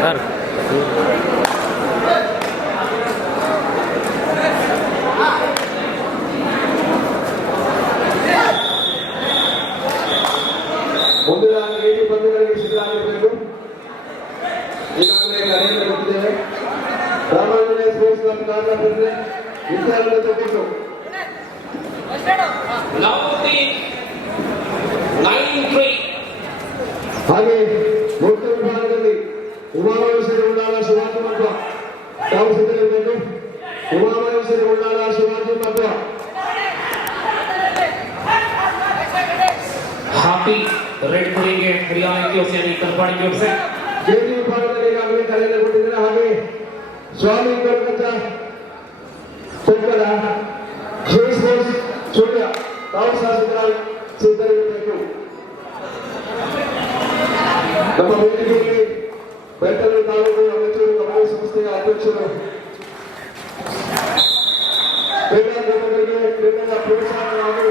ಸರ್ ಮುಂದಿನ 7 ಪಂದ್ಯಗಳಿಗೆ ಸಿದ್ಧರಾಗಬೇಕು. ಈಗಾಗಲೇ ಕರೆಯನ್ನು ಕೊಟ್ಟಿದ್ದೇವೆ. ರಾಮಾಂಜನೇಯ ಸ್ಪೋರ್ಟ್ಸ್ ಕ್ಲಬ್ ಕಾರ್ಯಕ್ರಮದಲ್ಲಿ ವಿದ್ಯಾರ್ಥಿಗಳ ತಗೊಂಡು ಹಾಗೆ ಮುಕ್ತ ವಿಭಾಗದಲ್ಲಿ ಉಮಾಮಹೇಶ್ವರಿ ಉಳ್ಳಾಲ ಶಿವಾಜಿ ಮಠ ತಾವು ಸಿದ್ಧರಿರಬೇಕು. ಉಮಾಮಹೇಶ್ವರಿ ಉಳ್ಳಾಲ ಶಿವಾಜಿ ಮಠ हाथी रेड करेंगे हरियाणा की ओर से यानी कलपाड़ी की ओर से केजी विभागದಲ್ಲಿ ಈಗಾಗಲೇ ಕರೆಯನ್ನು ಕೊಟ್ಟಿದ್ದಾರೆ. ಹಾಗೆ ಸ್ವಾಮಿ ಕಲ್ಕತ್ತ ತೊಕ್ಕಡ ಜೆ ಸ್ಪೋರ್ಟ್ಸ್ ಸುಳ್ಯ ತಾವು ಸಿದ್ಧರಿರಬೇಕು. ನಮ್ಮ ವೇದಿಕೆಯಲ್ಲಿ ಬೆಳ್ತಂಗಡಿ ತಾಲೂಕು ಅಮೆಚೂರು ಕಬಡ್ಡಿ ಸಂಸ್ಥೆಯ ಅಧ್ಯಕ್ಷರು ಕ್ರೀಡಾಪಟುಗಳಿಗೆ ಕ್ರೀಡೆಯ ಪ್ರೋತ್ಸಾಹ ಹಾಗೂ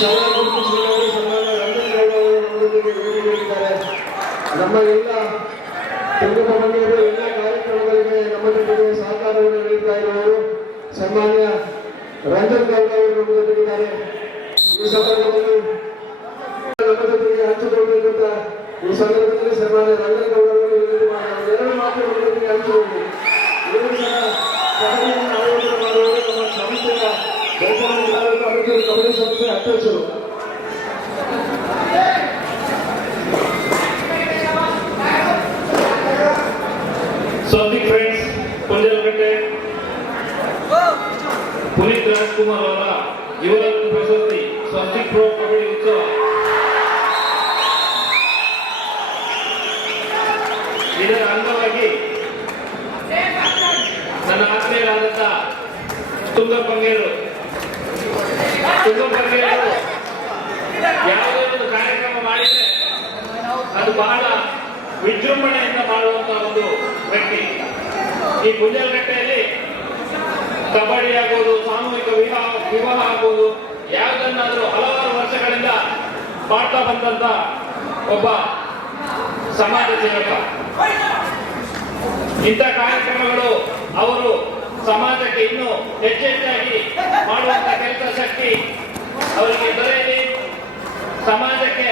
ಶಾಲಾ ಗುರುತಿಸಿದವರು ಸನ್ಮಾನ್ಯ ರಂಜನ್ ಗೌಡ ಅವರು ನಮ್ಮೊಂದಿಗೆ ವೇದಿಕೆಯಲ್ಲಿದ್ದಾರೆ. ನಮ್ಮ ಎಲ್ಲ ತುಂಗಭ ಮಂದಿರದ ಎಲ್ಲ ಕಾರ್ಯಕ್ರಮಗಳಿಗೆ ನಮ್ಮ ಜೊತೆಗೆ ಸಹಕಾರವನ್ನು ನೀಡುತ್ತಾ ಇರುವವರು ಸನ್ಮಾನ್ಯ ರಂಜನ್ ಗೌಡ ಅವರು ನಮ್ಮ ಜೊತೆಗಿದ್ದಾರೆ. ಈ ಸಂದರ್ಭದಲ್ಲಿ ನಮ್ಮ ಜೊತೆಗೆ ಹಂಚಿಕೊಳ್ಳಬೇಕಂತ ಈ ಸಂದರ್ಭದಲ್ಲಿ ಸನ್ಮಾನ್ಯ ರಂಜನ್ ಗೌಡ ಅವರು ಎರಡು ಮಾತು ನಮ್ಮ ಜೊತೆಗೆ ಹಂಚಿಕೊಳ್ಳಿ. ಇವರು ಸಹ ಕಬಡ್ಡಿಯನ್ನು ಆಯೋಜನೆ ಮಾಡುವವರು ನಮ್ಮ ಸಂಸ್ಥೆಯ ಬೆಳ್ತಂಗಡಿ ತಾಲೂಕು ಅಮೆಚೂರು ಕಬಡ್ಡಿ ಸಂಸ್ಥೆಯ ಅಧ್ಯಕ್ಷರು. So big friends, ಪಂಜರಕಟ್ಟೆ ಪುನೀತ್ ರಾಜ್ಕುಮಾರ್ ಅವರ ಯುವರತ್ನ ಪ್ರಶಸ್ತಿ ಸ್ವಸ್ತಿಕ್ ಪ್ರೋ ಕಬಡ್ಡಿ ಉತ್ಸವ ಇದರ ಅಂಗವಾಗಿ ನನ್ನ ಆತ್ಮೀಯರಾದಂಥ ತುಂಗಪ್ಪಂಗೇರು ಯಾವುದೇ ಒಂದು ಕಾರ್ಯಕ್ರಮ ಮಾಡಿದರೆ ಅದು ಬಹಳ ವಿಜೃಂಭಣೆಯಿಂದ ಮಾಡುವಂತಹ ಒಂದು ವ್ಯಕ್ತಿ. ಈ ಪುಂಜಲಕಟ್ಟೆಯಲ್ಲಿ ಕಬಡ್ಡಿ ಆಗ್ಬೋದು, ಸಾಮೂಹಿಕ ವಿವಾಹ ಆಗ್ಬೋದು, ಯಾವುದನ್ನಾದರೂ ಹಲವಾರು ವರ್ಷಗಳಿಂದ ಮಾಡ್ತಾ ಬಂದಂತ ಒಬ್ಬ ಸಮಾಜ ಸೇವಕ. ಇಂಥ ಕಾರ್ಯಕ್ರಮಗಳು ಅವರು ಸಮಾಜಕ್ಕೆ ಇನ್ನೂ ಹೆಚ್ಚೆಚ್ಚಾಗಿ ಮಾಡುವಂತ ಕೆಲಸ ಶಕ್ತಿ ಅವರಿಗೆ ದೊರೆಯಲಿ. ಸಮಾಜಕ್ಕೆ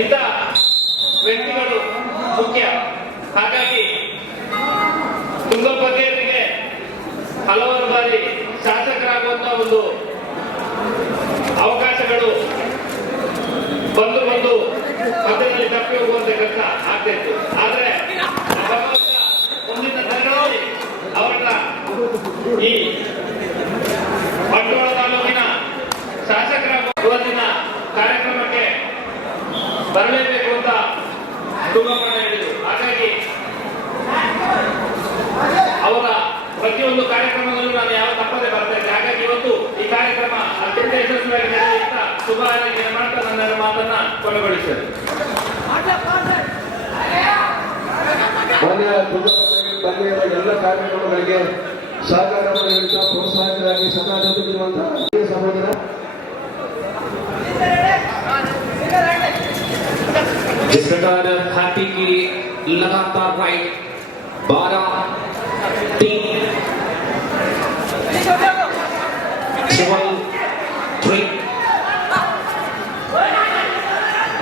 ಇಂಥ ವ್ಯಕ್ತಿಗಳು ಮುಖ್ಯ. ಹಾಗಾಗಿ ತುಂಗಪ್ಪಗೇರಿಗೆ ಹಲವಾರು ಬಾರಿ ಶಾಸಕರಾಗುವಂತಹ ಒಂದು ಅವಕಾಶಗಳು ಬಂದು ಮಧ್ಯದಲ್ಲಿ ತಪ್ಪಿ ಹೋಗುವಂತ ಕೆಲಸ ಆಗ್ತಿತ್ತು. ಆದ್ರೆ ಮುಂದಿನ ದಿನಗಳಲ್ಲಿ ಅವರನ್ನ ಈ ಬಂಟ್ವಾಳ ತಾಲೂಕಿನ ಶಾಸಕರಾಗುವ ಕಾರ್ಯಕ್ರಮಕ್ಕೆ ಬರಲೇಬೇಕು ಅಂತ ತುಂಗಪ್ಪಣ್ಣ ಹೇಳಿದರು. ಹಾಗಾಗಿ ಅವರ ಪ್ರತಿಯೊಂದು ಕಾರ್ಯಕ್ರಮದಲ್ಲೂ ನಾನು ಯಾವ ತಪ್ಪದೆ ಬರ್ತಾ ಇದ್ದೆ. ಹಾಗಾಗಿ ಇವತ್ತು ಈ ಕಾರ್ಯಕ್ರಮ ಅತ್ಯಂತ ಯಶಸ್ವಿಯಾಗಿ ನಡೆಯುತ್ತ ಶುಭ ಹಾರೈಕೆ ಮಾಡ್ತಾ ನನ್ನ ಮಾತನ್ನ ಕೊನೆಗೊಳಿಸಿದೆ. ಮಾನ್ಯ ಬಂದಿರುವ ಎಲ್ಲ ಕಾರ್ಯಕ್ರಮಗಳಿಗೆ ಸಹಕಾರವನ್ನು ನೀಡುತ್ತಾ ಪ್ರೋತ್ಸಾಹಕರಾಗಿ ಸದಾ ಜೊತೆಗಿರುವಂತಹ ಸಹೋದರ जिस प्रकार हाथी की लगातार राइट 12-3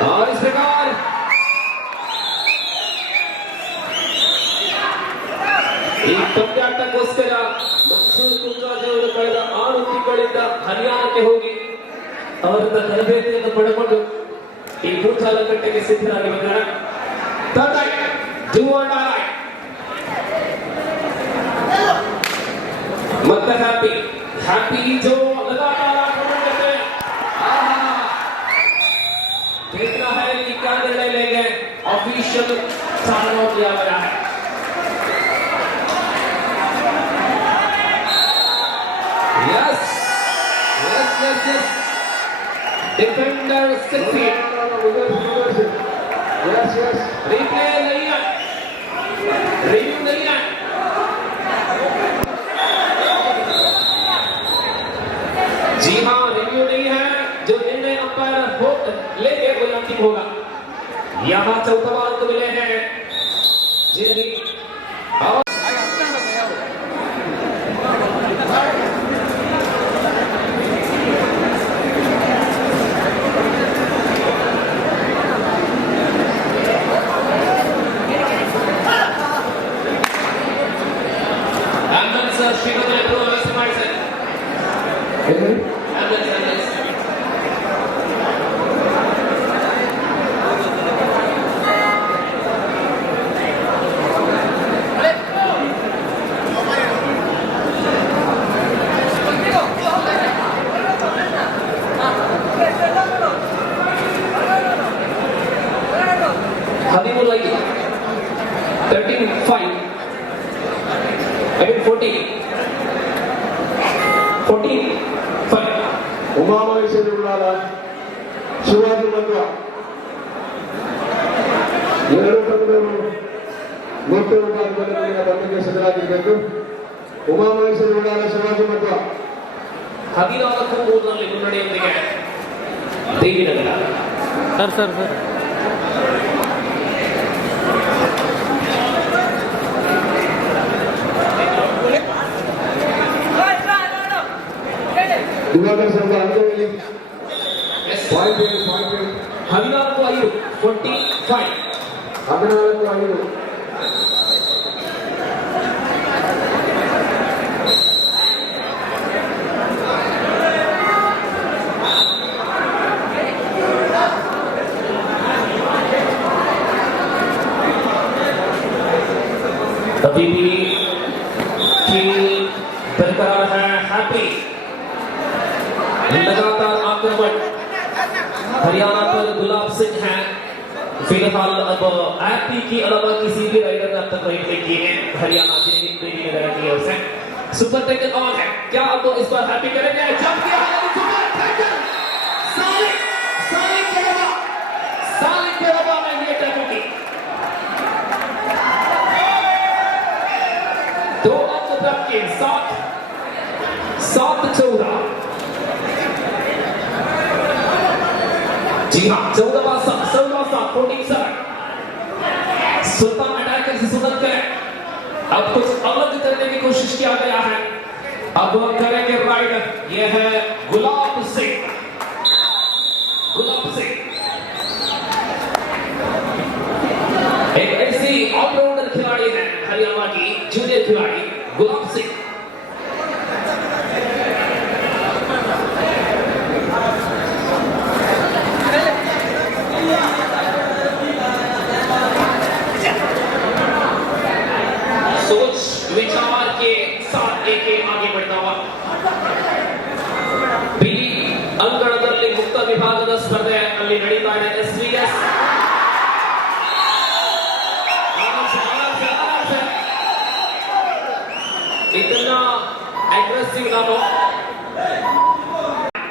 और इस प्रकार ಈ ಪಂದ್ಯಾಟಕ್ಕೋಸ್ಕರ ಮನ್ಸೂರ್ ಕುಂಜಾಜ್ ಅವರು ಕಳೆದ 6 ತಿಂಗಳಿಂದ ಹರಿಯಾಣಕ್ಕೆ ಹೋಗಿ ಅವರನ್ನ ತರಬೇತಿಯನ್ನು ಪಡೆದುಕೊಂಡು ಈ ಪುಂಜಲಕಟ್ಟೆಗೆ ಸಿದ್ಧರಾಗಿ ಬಂದಿದ್ದಾರೆ. ಮತ್ತೆ हैप्पी जो लगातार आक्रमण करते हैं, देखना है कि क्या निर्णय लेंगे. ऑफिशियल सामना किया गया है. Yes defender success. रिप्ले नहीं है, रिव्यू नहीं है. जी हाँ, रिव्यू नहीं है. जो निर्णय अंपायर लेंगे वो अंतिम होगा. यहाँ 14वां अंक मिले हैं जिन्हें और ambulance ಶ್ರೀಗಂಧದಲ್ಲಿ ಬರುವ ವ್ಯವಸ್ಥೆ ಮಾಡಿ sir. ambulance Habibu Lagi 13-5 I mean 14-5 ಉಮಾಮಹೇಶ್ವರಿ ಉಳ್ಳಾಲ ಶಿವಾಜಿ ಮಧ್ವ ಎರಡು ತಂಡಗಳು ಮುಖ್ಯ ವಿಭಾಗದಲ್ಲಿ ಬಂದಿಗೆ ಸಿದ್ಧರಾಗಿರಬೇಕು. ಉಮಾಮಹೇಶ್ವರಿ ಉಳ್ಳಾಲ ಶಿವಾಜಿ ಮಧ್ವ 14-3 ಮುನ್ನಡೆಯೊಂದಿಗೆ ದೇವಿನಗರ ಸರ್ ದಿವಾಕರ್ ಸಂಘ ಅಂಕದಲ್ಲಿ ಪಾಯಿಂಟ್ 14-5 45 14-5 अभी भी खेल बरकरार है. हैप्पी लगातार आक्रमण हरियाणा पर गुलाब सिंह है. फिलहाल अब हैप्पी की अलावा किसी भी राइडर ने अब तक राइड नहीं किए हैं हरियाणा जिन्हें प्रेमी वगैरह की ओर से. सुपर टैकल ऑन है. क्या अब इस बार हैप्पी करेंगे? जंप किया है लेकिन सुपर टैकल सालिक के रवा में ये टैकल की 2 अंक प्राप्त किए. 7-14 जी हाँ 14-7 14-7 सुल्तान अटैकर से सुनत करें. अब कुछ अलग करने की कोशिश किया गया है. अब करेंगे राइडर. यह है गुलाब सिंह. एक ऐसी ऑलराउंडर खिलाड़ी है हरियाणा की जूनियर खिलाड़ी गुलाब सिंह. सोच विचार के साथ एक आगे बढ़ता हुआ ಬಿ ಅಂಕಣದಲ್ಲಿ ಮುಕ್ತ ವಿಭಾಗದ ಸ್ಪರ್ಧೆ ಅಲ್ಲಿ ನಡೀತಾ ಇದೆ. SVS इतना एग्रेसिव ना हो.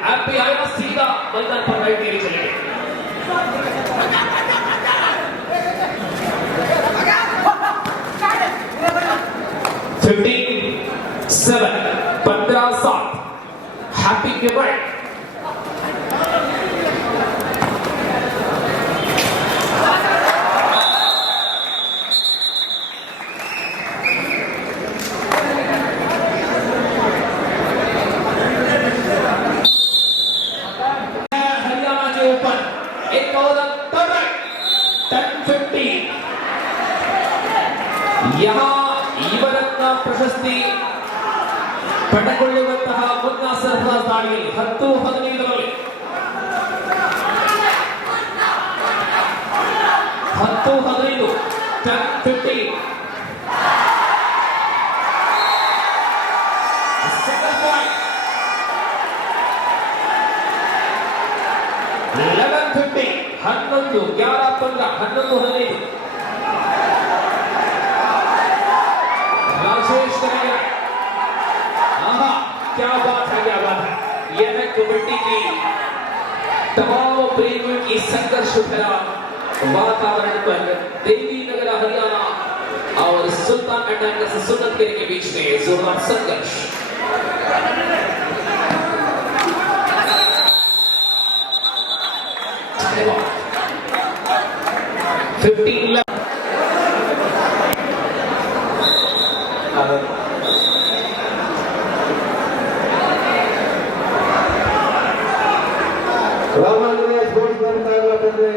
हैप्पी आया सीधा मैदान पर राइड के लिए चले गए. हैप्पी के राइड. यहाँ ಯುವರತ್ನ ಪ್ರಶಸ್ತಿ ಪಡೆದುಕೊಳ್ಳುವಂತಹ ಮುನ್ನ ಸರ್ಫರಾಜ್ ದಾಳಿಯಲ್ಲಿ 10-15ರಲ್ಲಿ 10-15 10-15 second point 11-15 11 11-15 11-15 राजेश करेगा. क्या बात है यह है कबड्डी की तमाम प्रेमियों की संघर्ष भरा वातावरण पर देवी नगर हरियाणा और सुल्तान अटैकर से सुन्नत के बीच में जोरदार संघर्ष. 15-11. ರಾಮಾಂಜನೇಯ ಸ್ಪೋರ್ಟ್ಸ್ ತಂದೆ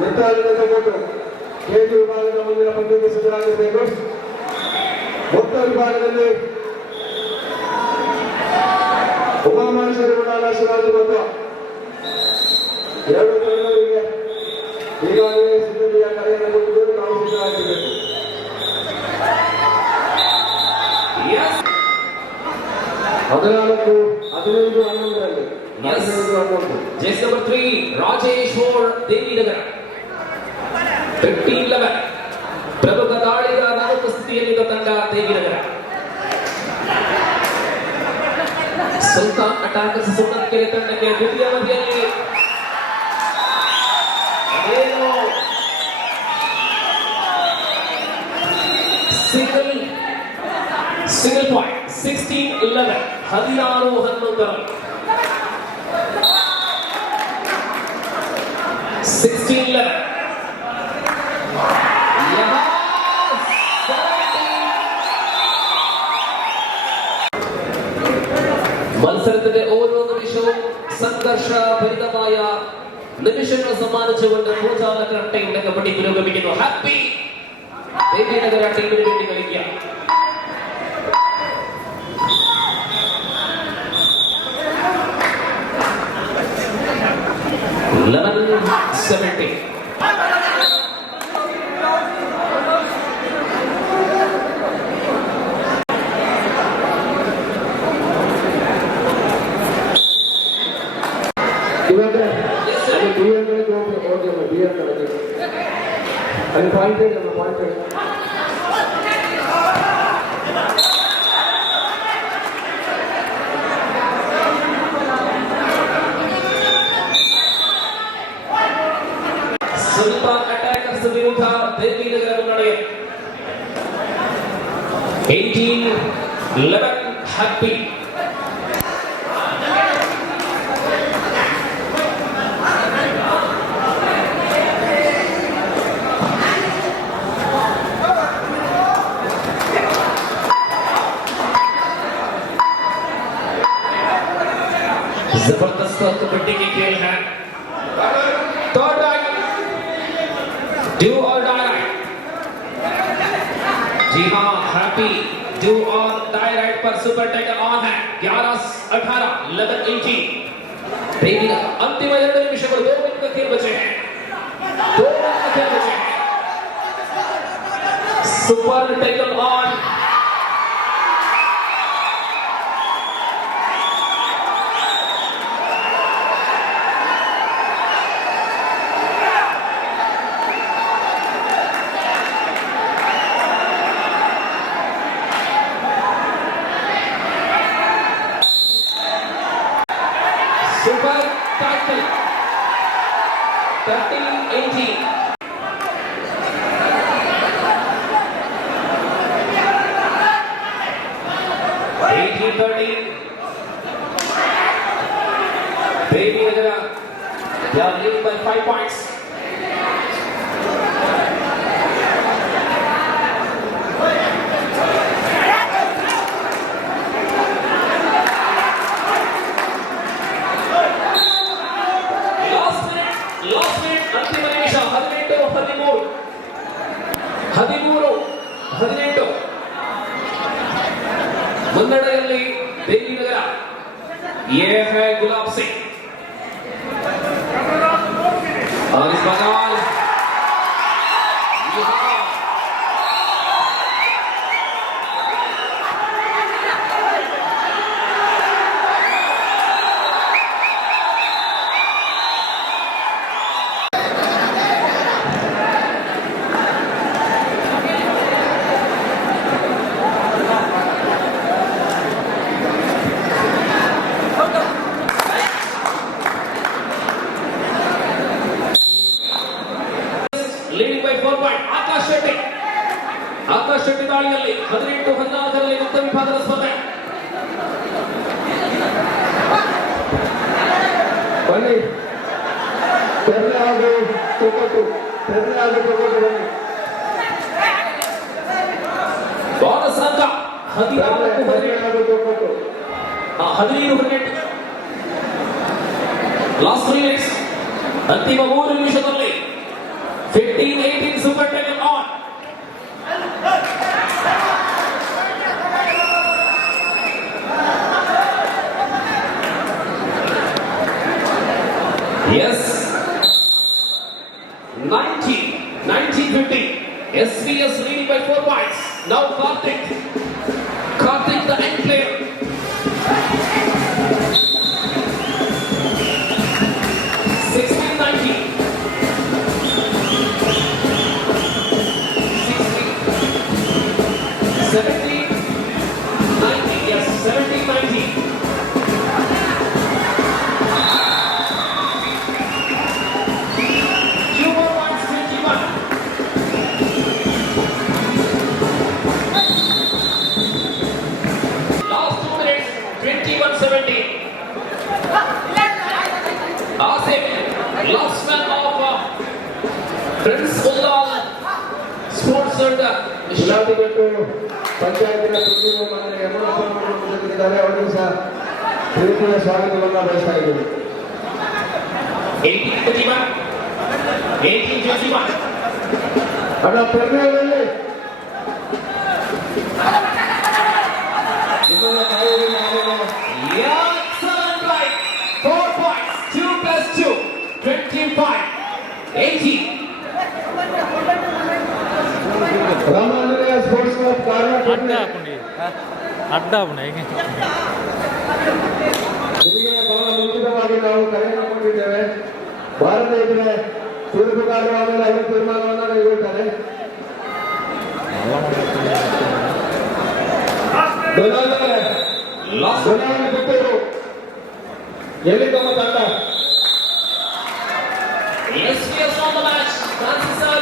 ಮಿತ್ತಾಳಿಂದ ತಗೊಂಡು ಕೆಜಿ ವಿಭಾಗದ ಮುಂದಿನ ಪಂದ್ಯಕ್ಕೆ ಸಿದ್ಧರಾಗಿರಬೇಕು. ಮೊತ್ತ ವಿಭಾಗದಲ್ಲಿ ಉಮಾಮಹೇಶ್ವರಿ ಗುಣಾಲ ಶಿವಾಜಿ ಮತ್ತು 2 ತಂಡಗಳಿಗೆ ಈಗಾಗಲೇ ಸಿದ್ಧತೆಯ ಕಾರ್ಯವನ್ನು ಕೊಟ್ಟಿದ್ದು ನಾವು ಸಿದ್ಧರಾಗಿರಬೇಕು. Yes. 14, 15, 11ರಲ್ಲಿ Yes. Just number 3, Rajesh for Devinagar. 15-11. ಪ್ರಮುಖ ದಾಳಿಗಾರರ ಉಪಸ್ಥಿತಿಯಲ್ಲಿದ್ದ ತಂಡ ದೇವಿನಗರ. ಸುಲ್ತಾನ್ ಅಟಾಕರ್ಸ್ ಸುಣ್ಣಕೆರೆ ತಂಡಕ್ಕೆ ದ್ವಿತೀಯ ಅವಧಿಯಲ್ಲಿ ಅದೇನೋ ಸಿಂಗಲ್ ಪಾಯಿಂಟ್ 16-11 16-11 16-11 മത്സരത്തിന്റെ ഓരോ നിമിഷവും സംഘർഷ ഭരിതമായ നിമിഷങ്ങൾ സമ്മാനിച്ചുകൊണ്ട് പൂജാലക്കര ടീമിന്റെ കബഡി പുരോഗമിക്കുന്നു. ഹാപ്പി ദേവിനഗര ടീമിന് വേണ്ടി കളിക്കുക. 11-17. And pointed. ಸುಲ್ತಾನ್ ಅಟ್ಯಾಕರ್ಸ್ ವಿರುದ್ಧ ದೇವಿನಗರ ಮುನ್ನಡೆ 18-11 ಹ್ಯಾಪಿ. जबरदस्त कबड्डी की खेल है. थर्ड राइट, डू और डाई. जी हाँ, हैप्पी डू और डाई राइट पर सुपर टाइगर ऑन है. 11-18 11-18. अंतिम 2 निमिषಗಳು 2 मिनट का खेल बचे हैं. 2 मिनट का खेल बचे हैं. Super tiger on. Super title 13-18. Devinagar, they are leading by 5 points. Last minute, ಅಂತಿಮ ನಿಮಿಷ 18 ಮುನ್ನಡೆಯಲ್ಲಿ ದೇವಿನಗರ. ये है गुलाब सिंह और इस बंगाल leading by 4 points. ಆಕಾಶ್ ಶೆಟ್ಟಿ ದಾಳಿಯಲ್ಲಿ 18-14 ಮುಕ್ತ ವಿಭಾಗದ ಸ್ಪರ್ಧೆ. ಬನ್ನಿ, ಹಾಗೂ ತೊಕ್ಕಟ್ಟು ಟರ್ನ್ ಆಗುತ್ತೆ ಬನ್ನಿ. ಬೋನಸ್ ಅಂಕ 15 ಲಾಸ್ಟ್ 3 ಮಿನಿಟ್ಸ್ ಅಂತಿಮ 3 ನಿಮಿಷದಲ್ಲಿ 15-18 super ten on. Yes, 19-50. SVS leading by 4 points. Now Karthik, the end player. 16-19. 17-19. Yes, 17-19. Last man of Prince Ullal Sports Center. ಶಿಲಾದಿಗಟ್ಟು ಪಂಚಾಯತಿನ ಪ್ರತಿಯೊಬ್ಬ ಮನೆಗೆ ಮುಂದಿದ್ದಾರೆ. ಅವರಿಗೆ ಸಹ ಪ್ರೀತಿಯ ಸ್ವಾಗತವನ್ನು ಬಯಸ್ತಾ ಇದ್ದೀವಿ. 18-21. ಅಣ್ಣ ಪ್ರಜ್ಞೆಯಲ್ಲಿ Excellent right. 4 points. 2 plus 2. 25-18. ರಾಮಾಂಜನೇಯ ಸ್ಪೋರ್ಟ್ಸ್ ಕ್ಲಬ್ ಕಾರಣ ಅಡ್ಡ ನಿಮಗೆ ಬಹಳ ಮುಂಚಿತವಾಗಿ ನಾವು ಕರೆಯನ್ನು ಕೊಟ್ಟಿದ್ದೇವೆ. ಭಾರತ ಇದ್ರೆ ತೀರ್ಪುಗಾರರು ಆಮೇಲೆ ಅವರು ತೀರ್ಮಾನವನ್ನು ಕೈಗೊಳ್ತಾರೆ. ಬಿಟ್ಟರು ಎಲ್ಲಿ ತಮ್ಮ ತಂಡ SVS on the match. Francis sir.